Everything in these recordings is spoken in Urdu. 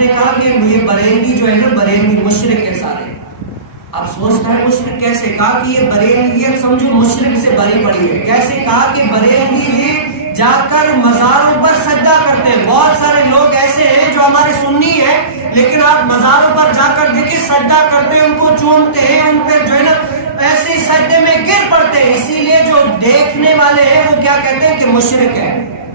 نے کہا کہ یہ بریلوی جو ہے نا بریلوی مشرک ہے سارے. اب سوچتا ہے مشرک کیسے؟ کہا کہ یہ بریلویت سمجھو مشرک سے بری پڑی ہے. کیسے؟ کہا کہ بریلوی یہ جا کر مزاروں پر سجدہ کرتے ہیں. بہت سارے لوگ ایسے ہیں جو ہمارے سنی ہیں لیکن آپ مزاروں پر جا کر دیکھیں سجدہ کرتے ہیں, ان کو چومتے ہیں, ان پہ جو ہے نا ایسے ہی سجدے میں گر پڑتے ہیں. اسی لیے جو دیکھنے والے ہیں وہ کیا کہتے ہیں کہ مشرک ہے,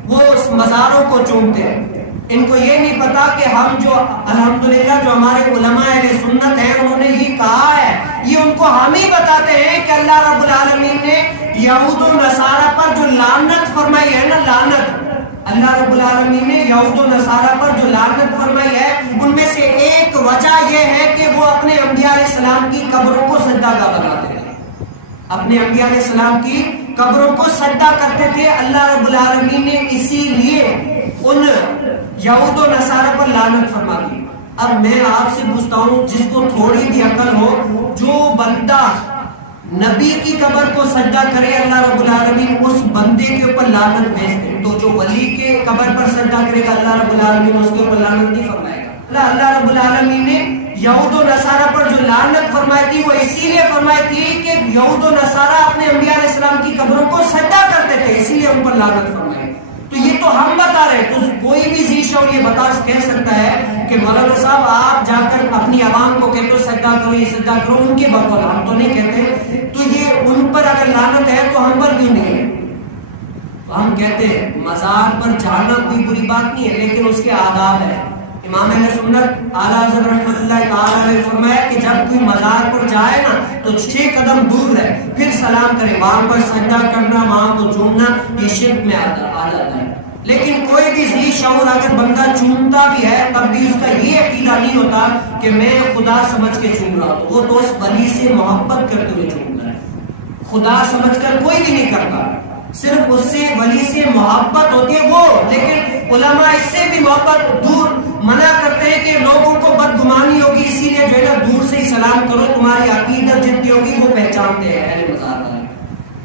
وہ اس مزاروں کو چومتے ہیں. ان کو یہ نہیں پتا کہ ہم جو الحمدللہ جو ہمارے علماء اہل سنت ہیں انہوں نے یہ کہا ہے, یہ ان کو ہم ہی بتاتے ہیں کہ اللہ رب العالمین نے یہود و نصارہ پر جو لعنت فرمائی ہے نا, لعنت اللہ رب العالمین نے یہود و نصارہ پر جو لعنت فرمائی ہے ان میں سے ایک وجہ یہ ہے کہ وہ اپنے انبیاء علیہ السلام کی قبروں کو سجدہ گاہ بناتے تھے. اپنے انبیاء علیہ السلام کی قبروں کو سجدہ کرتے تھے. اللہ رب العالمین نے اسی لیے ان یہود و نصارہ پر لعنت فرما دی. اب میں آپ سے پوچھتا ہوں, جس کو تھوڑی بھی عقل ہو, جو بندہ نبی کی قبر کو سجدہ کرے اللہ رب العالمین اس بندے کے اوپر لعنت بھیج دے. تو جو ولی کے قبر پر سجدہ کرے گا اللہ رب العالمین اس کے اوپر لعنت نہیں فرمائے گا. اللہ رب العالمین نے یہود و نصارہ پر جو لعنت فرمائی تھی وہ اسی لیے فرمائی تھی کہ یہود و نصارہ اپنے انبیاء علیہ السلام کی قبروں کو سجدہ کرتے تھے, اسی لیے ان پر لعنت فرمائی. تو یہ تو ہم بتا رہے ہیں, تو کوئی بھی ذی شعور یہ بتا کہہ سکتا ہے کہ مولانا صاحب آپ جا کر اپنی عوام کو کہتے ہو سجدہ کرو, یہ سجدہ کرو, ان کے بقول, ہم تو نہیں کہتے. تو یہ ان پر اگر لعنت ہے تو ہم پر کیوں نہیں ہے؟ تو ہم کہتے ہیں مزار پر جانا کوئی بری بات نہیں ہے لیکن اس کے آداب ہے. امام اہل سنت اعلیٰ حضرت رحمۃ اللہ تعالیٰ نے فرمایا کہ جب کوئی مزار پر جائے نا تو 6 قدم دور رہے, پھر سلام کرے. وہاں پر سجدہ کرنا, وہاں کو چومنا یہ شرک میں آ جاتا ہے. لیکن کوئی بھی ذی شعور اگر بندہ چومتا بھی ہے تب بھی اس کا یہ عقیدہ نہیں ہوتا کہ میں خدا سمجھ کے چوم رہا ہوں. وہ تو اس ولی سے محبت کرتے ہوئے چومتا ہے, خدا سمجھ کر کوئی بھی نہیں کرتا, صرف اس سے ولی سے محبت ہوتی ہے وہ. لیکن علماء اس سے بھی محبت دور منع کرتے ہیں کہ لوگوں کو بدگمانی ہوگی, اسی لیے جو ہے نا دور سے ہی سلام کرو, تمہاری عقیدت جتنی ہوگی وہ پہچانتے ہیں اہل مزار والے.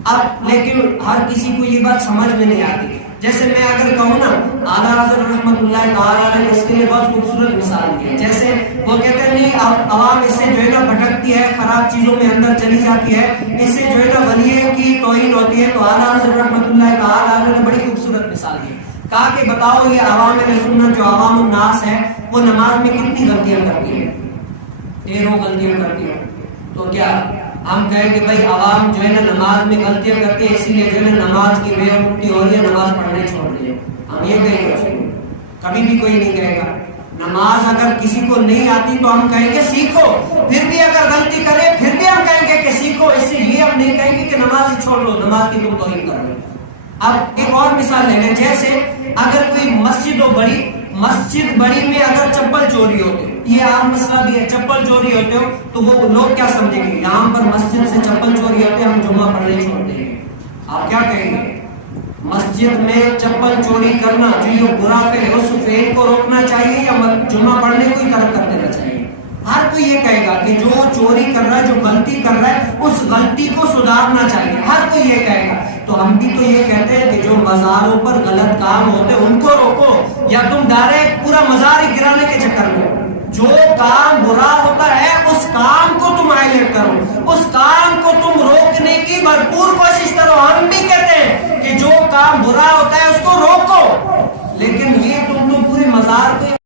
اب لیکن ہر کسی کو یہ بات سمجھ میں نہیں آتی. جیسے میں اگر کہوں نا اعلیٰ حضرت رحمۃ اللہ تعالیٰ نے اس کے لیے بہت خوبصورت مثال دی ہے. جیسے وہ کہتے ہیں نہیں عوام اس سے جو ہے نا بھٹکتی ہے, خراب چیزوں میں اندر چلی جاتی ہے, اس سے جو ہے نا ولی کی توہین ہوتی ہے. تو اعلیٰ حضرت رحمۃ اللہ تعالیٰ نے بڑی خوبصورت مثال دی, کہا کہ بتاؤ یہ عوام سنت جو عوام الناس ہے وہ نماز میں کتنی غلطیاں کرتی ہے؟ 13 غلطیاں کرتی ہے. تو کیا ہم کہیں کہ بھائی عوام جو ہے نا نماز میں غلطیاں کرتی ہے اسی لیے جو ہے نا نماز کی بے وقتی ہو رہی ہے, نماز پڑھنے چھوڑ رہی ہے؟ ہم یہ کہیں گے؟ کبھی بھی کوئی نہیں کہے گا. نماز اگر کسی کو نہیں آتی تو ہم کہیں گے سیکھو, پھر بھی اگر غلطی کرے پھر بھی ہم کہیں گے کہ سیکھو. اس سے یہ ہم نہیں کہیں گے کہ نماز ہی چھوڑ لو, نماز کی تم توہین کر رہے ہو. اب ایک اور مثال لے لیں, جیسے اگر کوئی مسجد ہو بڑی, مسجد بڑی میں اگر چپل چوری ہوتے, یہ عام مسئلہ بھی ہے, چپل چوری ہوتے ہو تو وہ لوگ کیا سمجھیں گے یہاں پر مسجد سے چپل چوری ہوتے ہم جمعہ پڑھنے چھوڑ دیں گے. آپ کیا کہیں گے؟ مسجد میں چپل چوری کرنا جو یہ برا فعل ہے اس فعل کو روکنا چاہیے یا جمعہ پڑھنے کو ہی ترک کر دینا چاہیے؟ ہر کوئی یہ کہے گا کہ جو چوری کر رہا ہے, جو غلطی کر رہا ہے اس غلطی کو سدھارنا چاہیے, ہر کوئی یہ کہے گا. تو ہم بھی تو یہ کہتے ہیں کہ جو مزاروں پر غلط کام ہوتے ہیں ان کو روکو, یا تم ڈائریکٹ پورا مزار ہی گرانے کے چکر میں جو کام برا ہوتا ہے اس کام کو تم ہائلائٹ کرو, اس کام کو تم روکنے کی بھرپور کوشش کرو. ہم بھی کہتے ہیں کہ جو کام برا ہوتا ہے اس کو روکو, لیکن یہ تم تو پورے مزار کو